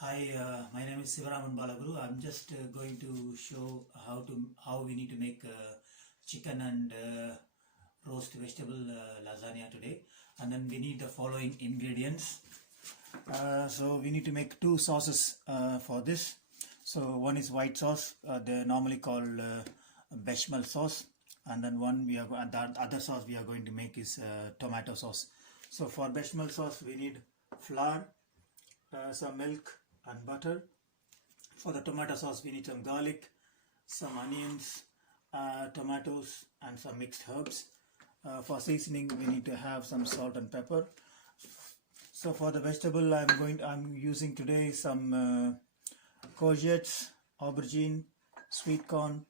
Hi, my name is Sivaraman Balaguru. I'm just going to show how we need to make chicken and roast vegetable lasagna today. And then we need the following ingredients. So we need to make two sauces for this. So one is white sauce, they normally called bechamel sauce, and then the other sauce we are going to make is tomato sauce. So for bechamel sauce we need flour, some milk and butter. For the tomato sauce we need some garlic, some onions, tomatoes and some mixed herbs. For seasoning we need to have some salt and pepper. So for the vegetable I'm using today some courgettes, aubergine, sweet corn,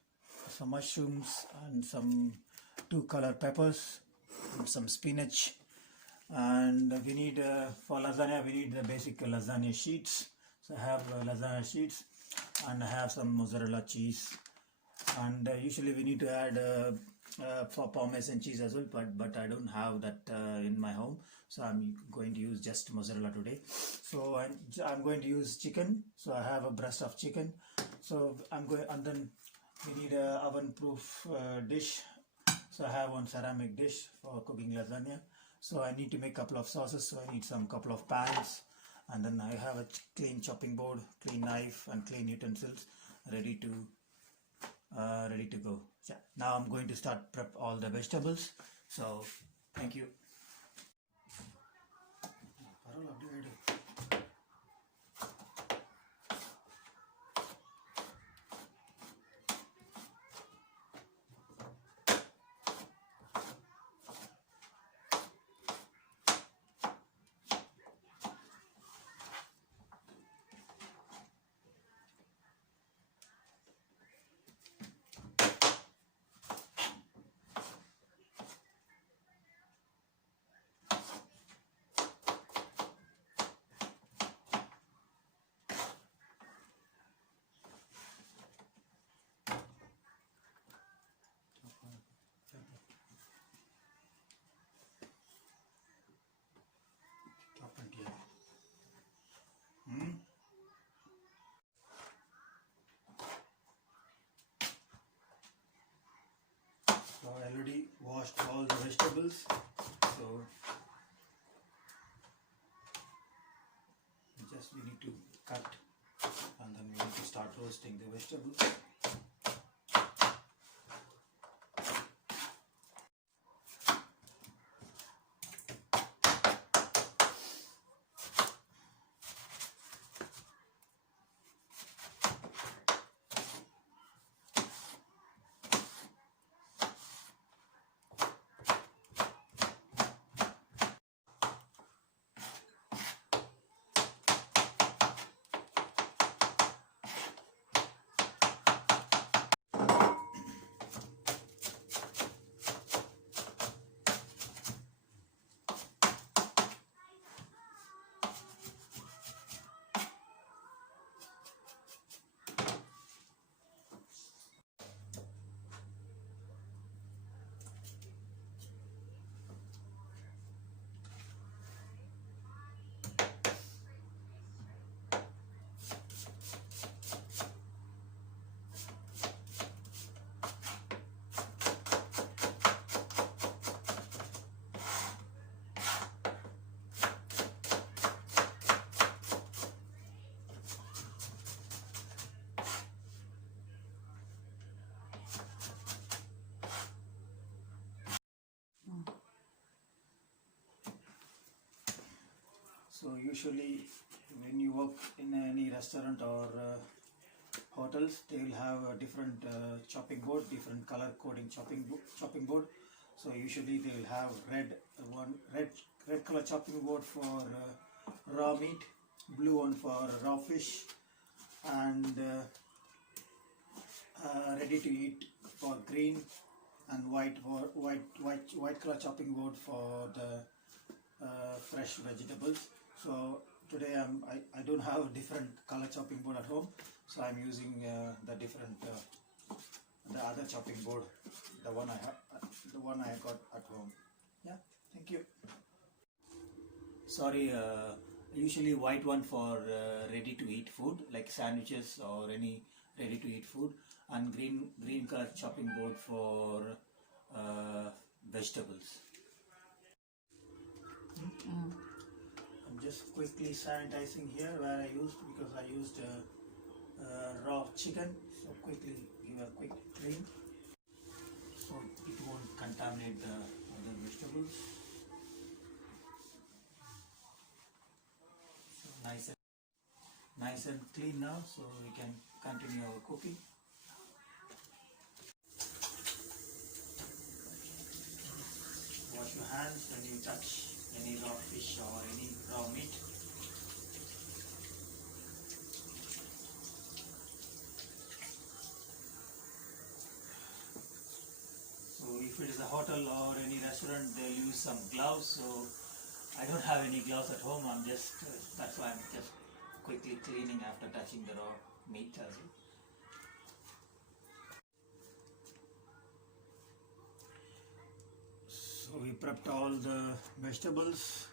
some mushrooms and some two color peppers, and some spinach. And we need for lasagna we need the basic lasagna sheets. So I have lasagna sheets and I have some mozzarella cheese, and usually we need to add for parmesan cheese as well, but I don't have that in my home, so I'm going to use just mozzarella today. So I'm going to use chicken. So I have a breast of chicken. So and then we need a oven proof dish. So I have one ceramic dish for cooking lasagna. So I need to make a couple of sauces, so I need some couple of pans, and then I have a clean chopping board, clean knife and clean utensils ready to go. Yeah. Now I'm going to start prep all the vegetables. So thank you. So I already washed all the vegetables. So we need to cut, and then we need to start roasting the vegetables. So usually when you work in any restaurant or hotels, they will have a different chopping board, different color coding chopping board. So usually they will have red color chopping board for raw meat, blue one for raw fish, and ready to eat for green, and white color chopping board for the fresh vegetables. So today I don't have a different color chopping board at home, so I'm using the other chopping board, the one I got at home. Yeah, thank you. Sorry, usually white one for ready to eat food like sandwiches or any ready to eat food, and green color chopping board for vegetables. I'm just quickly sanitizing here where I used, because I used raw chicken, so quickly give a quick clean so it won't contaminate the other vegetables. So nice and clean now, so we can continue our cooking. Wash your hands when you touch any raw fish or any raw meat. So if it is a hotel or any restaurant, they'll use some gloves. So I don't have any gloves at home. I'm just that's why I'm just quickly cleaning after touching the raw meat as well. So we prepped all the vegetables.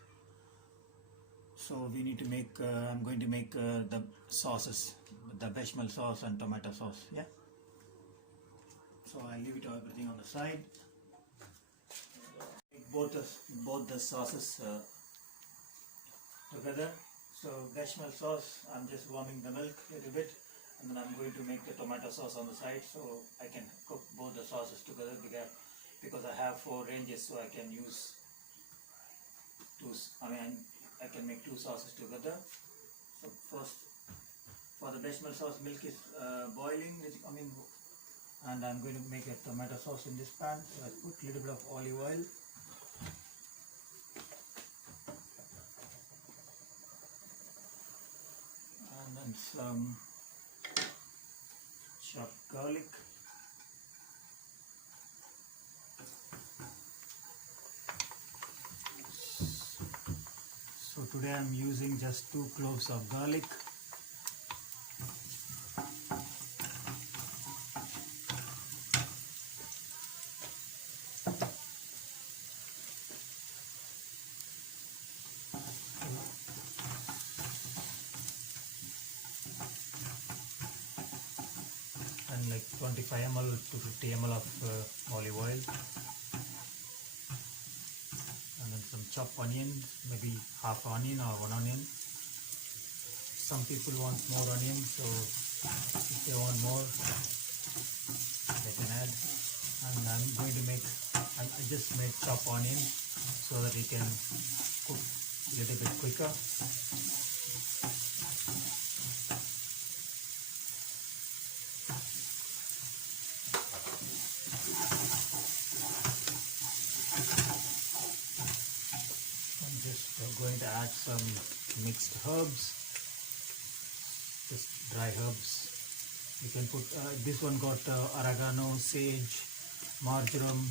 So we need to make. I'm going to make the sauces, the bechamel sauce and tomato sauce. Yeah. So I leave it everything on the side. Both the sauces together. So bechamel sauce, I'm just warming the milk a little bit, and then I'm going to make the tomato sauce on the side, so I can cook both the sauces together because I have 4 ranges, so I can use I can make 2 sauces together. So first, for the bechamel sauce, milk is boiling. And I'm going to make a tomato sauce in this pan. So I put a little bit of olive oil. And then some chopped garlic. So today I'm using just 2 cloves of garlic. And like 25 ml to 50 ml of olive oil, and then some chopped onion, maybe half onion or 1 onion. Some people want more onion, so if they want more, they can add. And I'm going to I just made chopped onion so that it can cook a little bit quicker. Going to add some mixed herbs, just dry herbs. You can put this one got oregano, sage, marjoram,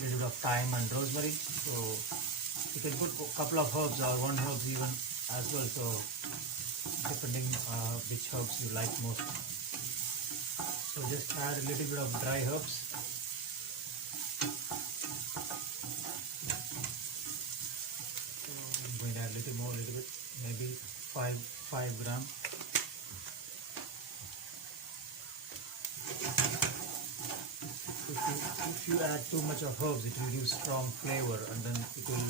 little bit of thyme and rosemary. So you can put a couple of herbs or 1 herb even as well. So depending which herbs you like most. So just add a little bit of dry herbs. A little more, little bit, maybe 5 gram. If you add too much of herbs, it will give strong flavor, and then it will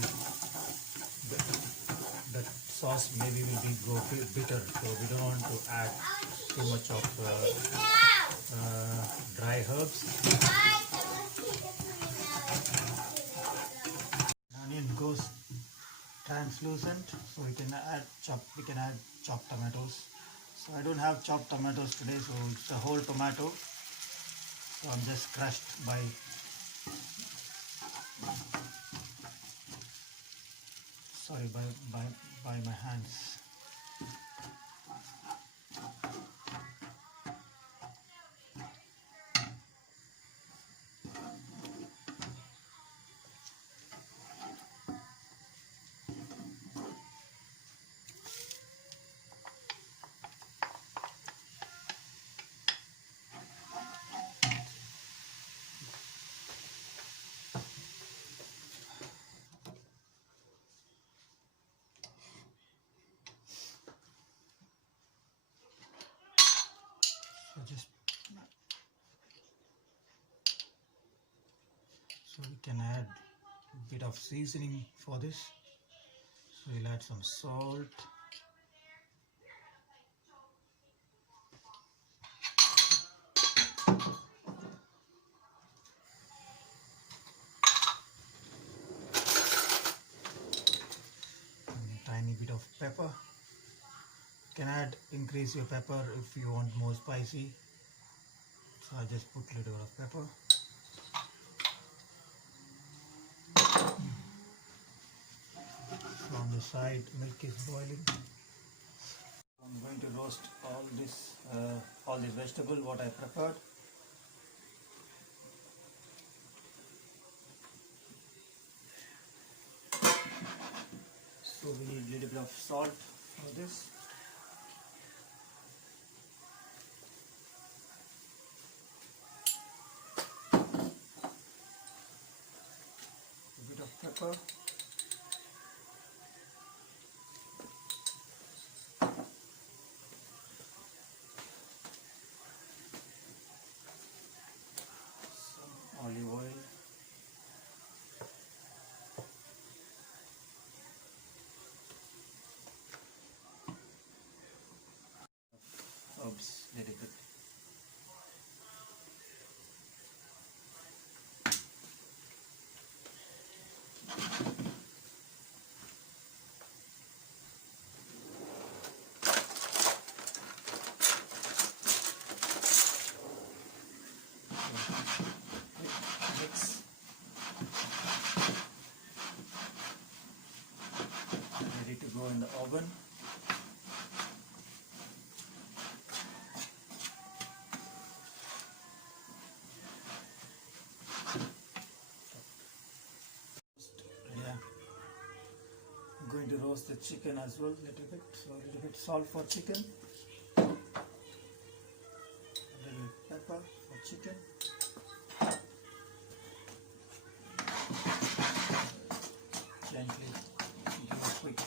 the sauce maybe will go bitter. So we don't want to add too much of dry herbs. Onion goes translucent, so we can add chopped tomatoes. So I don't have chopped tomatoes today, so it's a whole tomato. So I'm just crushed by my hands. So we can add a bit of seasoning for this. So we'll add some salt. And a tiny bit of pepper. You can increase your pepper if you want more spicy. So I just put a little bit of pepper. So on the side, milk is boiling. I'm going to roast all this vegetable what I prepared. So we need a little bit of salt for this. A bit of pepper. Some olive oil. Herbs, little bit. Mix. Ready to go in the oven. Yeah. I'm going to roast the chicken as well, little bit. So a little bit salt for chicken. A little pepper for chicken. Gently give a quick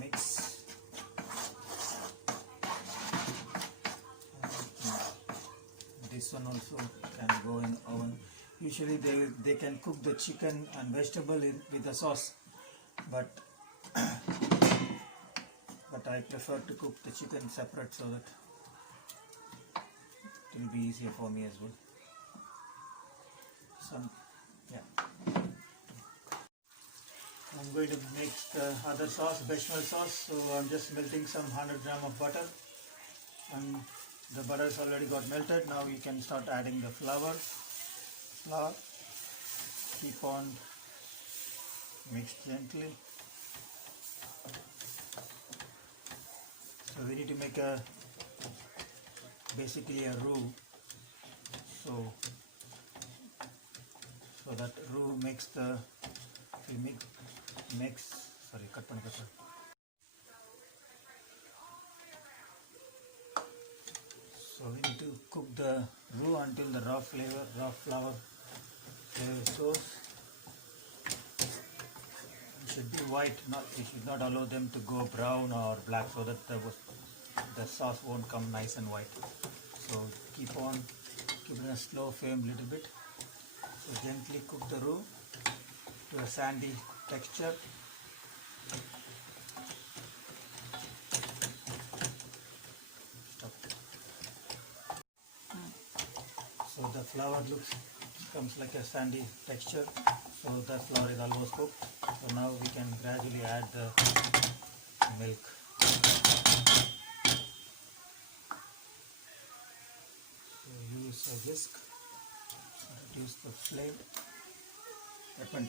mix. This one also can go in the oven. Usually they can cook the chicken and vegetable with the sauce, but I prefer to cook the chicken separate so that it will be easier for me as well. I'm going to make the other sauce, bechamel sauce. So I'm just melting some 100 gram of butter, and the butter has already got melted. Now we can start adding the flour. Keep on mix gently. So we need to make basically a roux. So that roux makes the cut panna. So we need to cook the roux until the raw flour flavor shows. It should be white. You should not allow them to go brown or black, so that the sauce won't come nice and white. So keep it in a slow flame a little bit. So gently cook the roux to a sandy texture. So the flour comes like a sandy texture. So the flour is almost cooked. So now we can gradually add the milk. So use a whisk. Reduce the flame.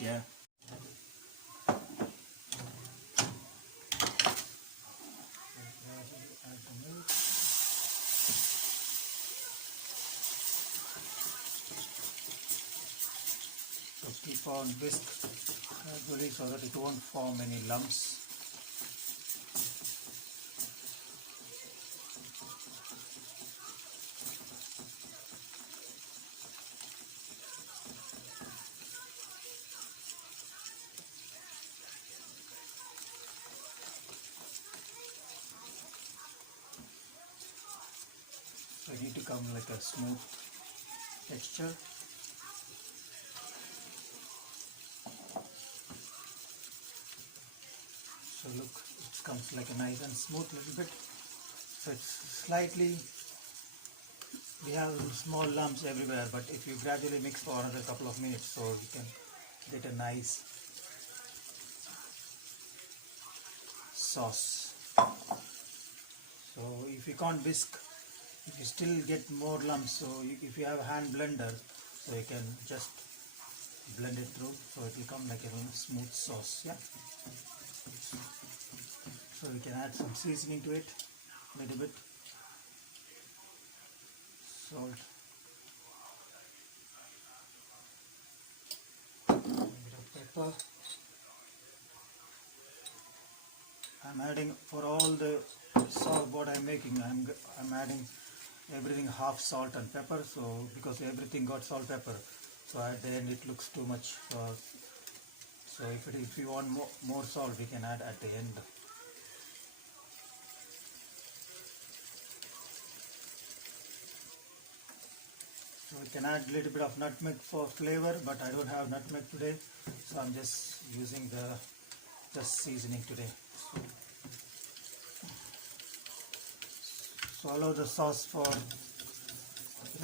Yeah. So keep on whisk gradually so that it won't form any lumps. So they need to come like a smooth texture. So look, it comes like a nice and smooth little bit. So it's slightly, we have small lumps everywhere, but if you gradually mix for another couple of minutes, so you can get a nice sauce. So if you can't whisk, you still get more lumps. So if you have a hand blender, so you can just blend it through, so it will come like a smooth sauce. Yeah. So we can add some seasoning to it, a little bit salt, a bit of pepper. I'm adding for all the salt what I'm making. I'm adding everything half salt and pepper. So because everything got salt pepper, so at the end it looks too much. So if you want more salt, we can add at the end. So we can add a little bit of nutmeg for flavor, but I don't have nutmeg today, so I'm just using just seasoning today. So allow the sauce for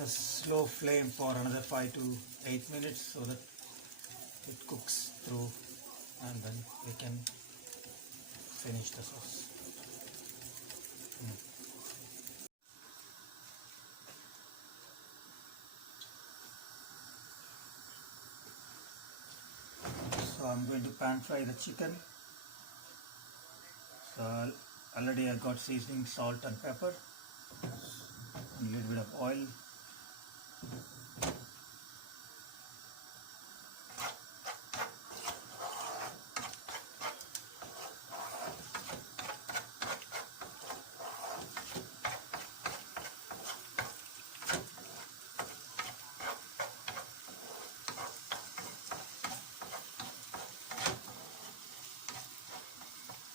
a slow flame for another 5 to 8 minutes, so that it cooks through, and then we can finish the sauce. So I'm going to pan fry the chicken. So already I got seasoning, salt and pepper, and a little bit of oil.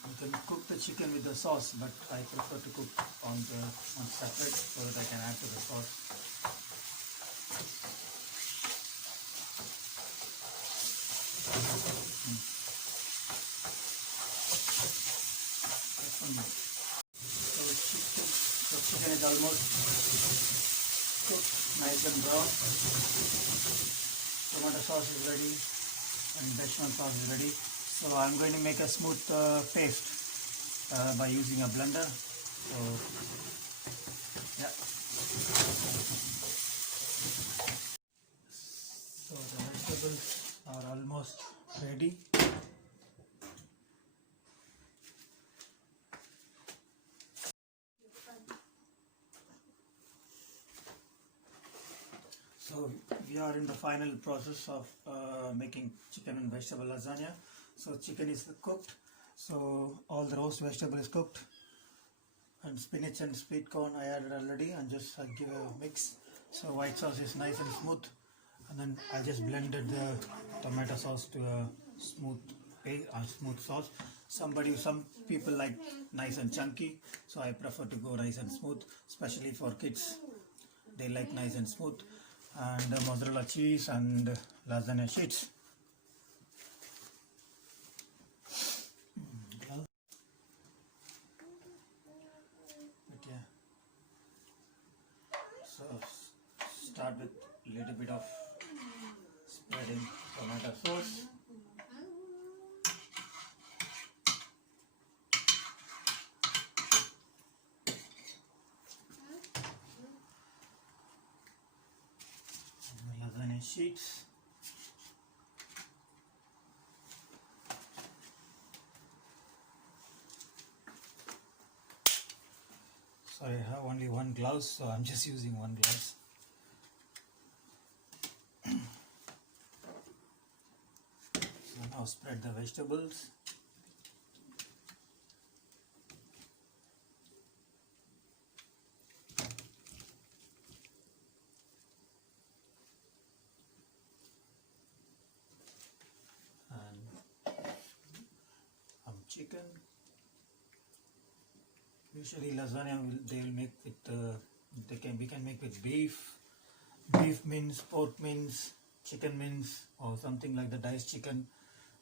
You can cook the chicken with the sauce, but I prefer to cook on separate, so that I can add to the sauce. So the chicken is almost cooked, nice and brown. Tomato sauce is ready and bechamel sauce is ready. So I'm going to make a smooth paste by using a blender. So yeah. So the vegetables are almost ready. So we are in the final process of making chicken and vegetable lasagna. So chicken is cooked, so all the roast vegetable is cooked, and spinach and sweet corn I added already, and just give a mix. So white sauce is nice and smooth, and then I just blended the tomato sauce to a smooth sauce. Some people like nice and chunky, so I prefer to go nice and smooth, especially for kids. They like nice and smooth. And mozzarella cheese and lasagna sheets. But yeah, so start with a little bit of spreading tomato sauce. Lasagna sheets. Sorry, I have only one glove, so I'm just using one glove. So now spread the vegetables. Chicken. Usually lasagna they will make with We can make with beef mince, pork mince, chicken mince, or something like the diced chicken.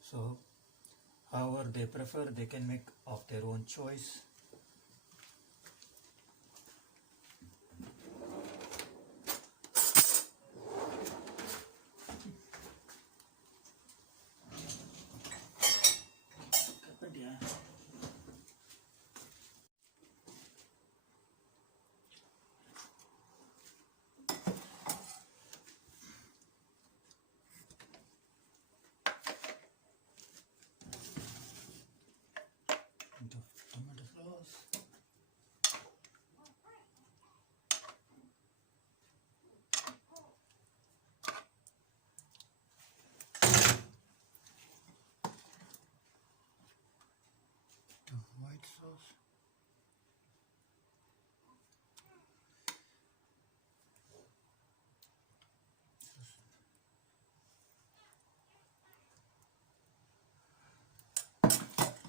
So however they prefer, they can make of their own choice. Into tomato sauce. To white sauce.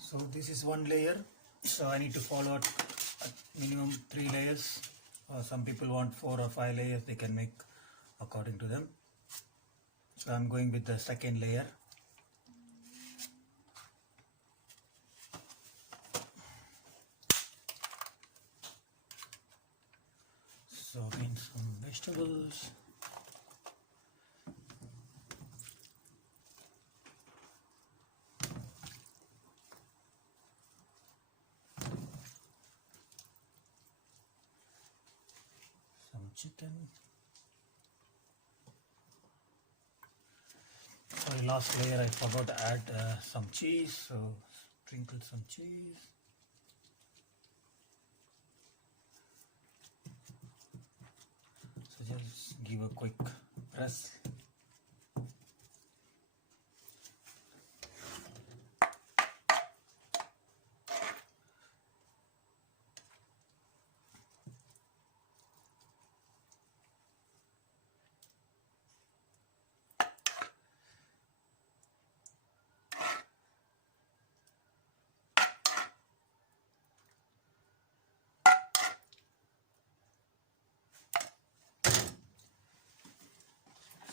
So this is one layer, so I need to follow at minimum 3 layers. Some people want 4 or 5 layers, they can make according to them. So I'm going with the second layer. So again some vegetables. Some chicken. Sorry, last layer I forgot to add some cheese, so sprinkle some cheese. So just give a quick press.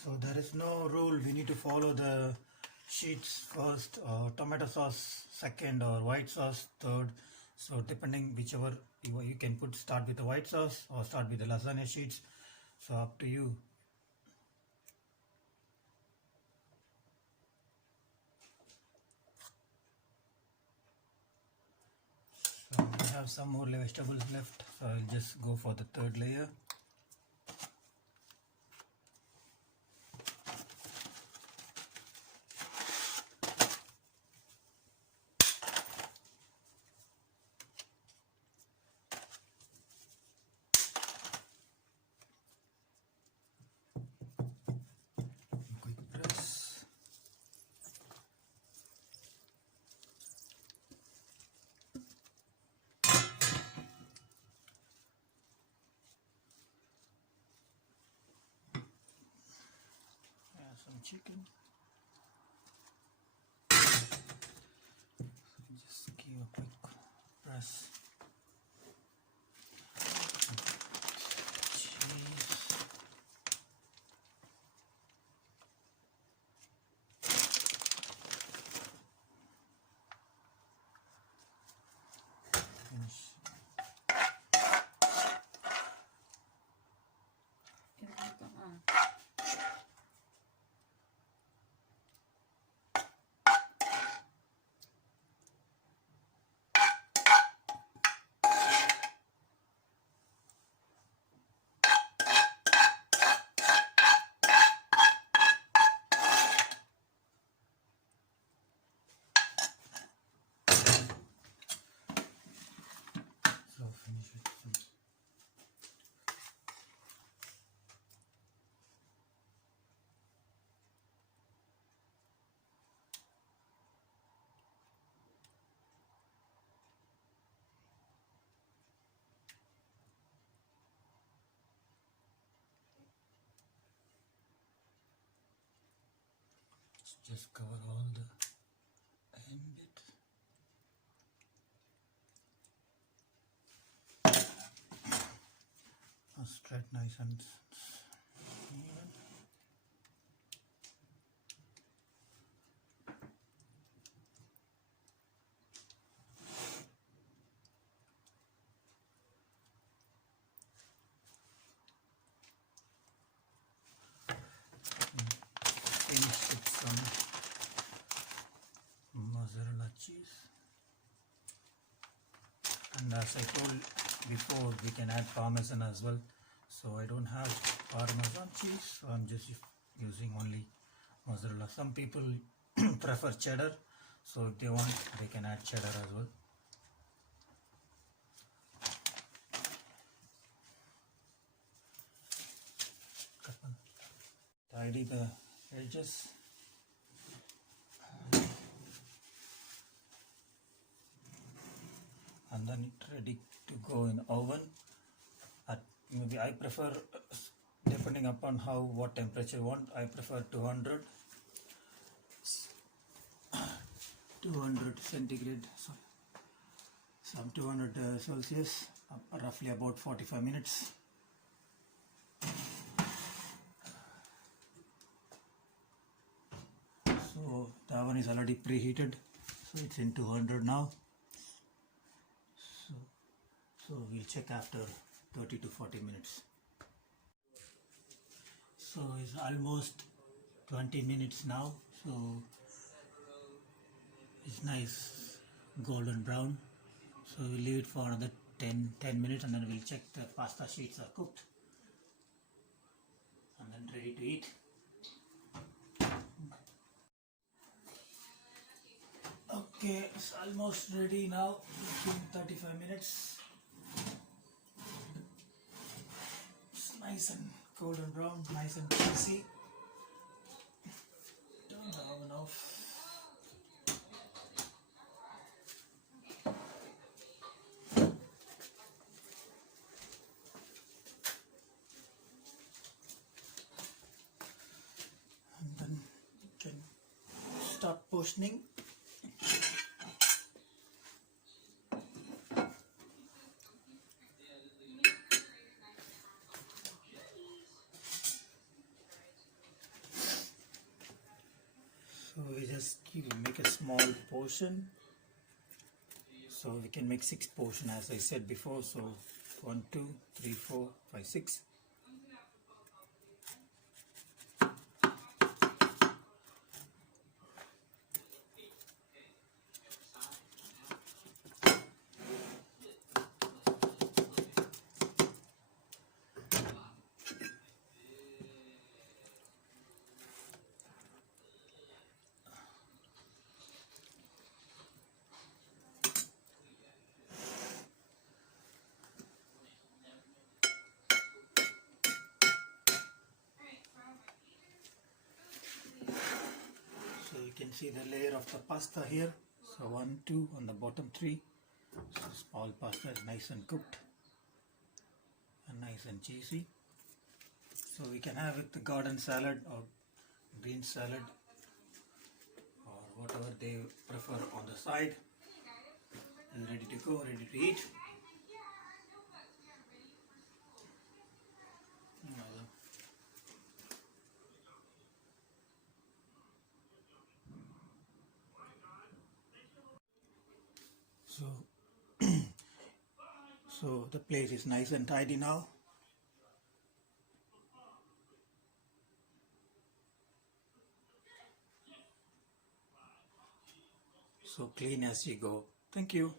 So there is no rule, we need to follow the sheets first, or tomato sauce second, or white sauce third. So depending whichever you can start with the white sauce or start with the lasagna sheets. So up to you. So we have some more vegetables left, so I'll just go for the third layer. Quick press. Some chicken. Just give a quick press. Cheese. Finish. So finish with some. Just cover all the end bit. straight, nice and even. Finish with some mozzarella cheese. And as I told before, we can add parmesan as well. So I don't have parmesan cheese, so I'm just using only mozzarella. Some people prefer cheddar, so if they want, they can add cheddar as well. Tidy the edges. And then it's ready to go in oven. Maybe I prefer, depending upon what temperature you want, I prefer 200 centigrade, sorry, some 200 Celsius, roughly about 45 minutes. So the oven is already preheated, so it's in 200 now. So we'll check after 30 to 40 minutes. So it's almost 20 minutes now. So it's nice golden brown. So we'll leave it for another 10 minutes and then we'll check the pasta sheets are cooked and then ready to eat. Okay, it's almost ready now. It's been 35 minutes. It's nice and golden brown, nice and juicy. Turn the oven off. And then you can start portioning. So we just make a small portion. So we can make 6 portions as I said before. So 1, 2, 3, 4, 5, 6. So you can see the layer of the pasta here. So 1, 2 on the bottom 3. So small pasta is nice and cooked and nice and cheesy. So we can have it the garden salad or green salad or whatever they prefer on the side. And ready to go, ready to eat. So the place is nice and tidy now. So clean as you go. Thank you.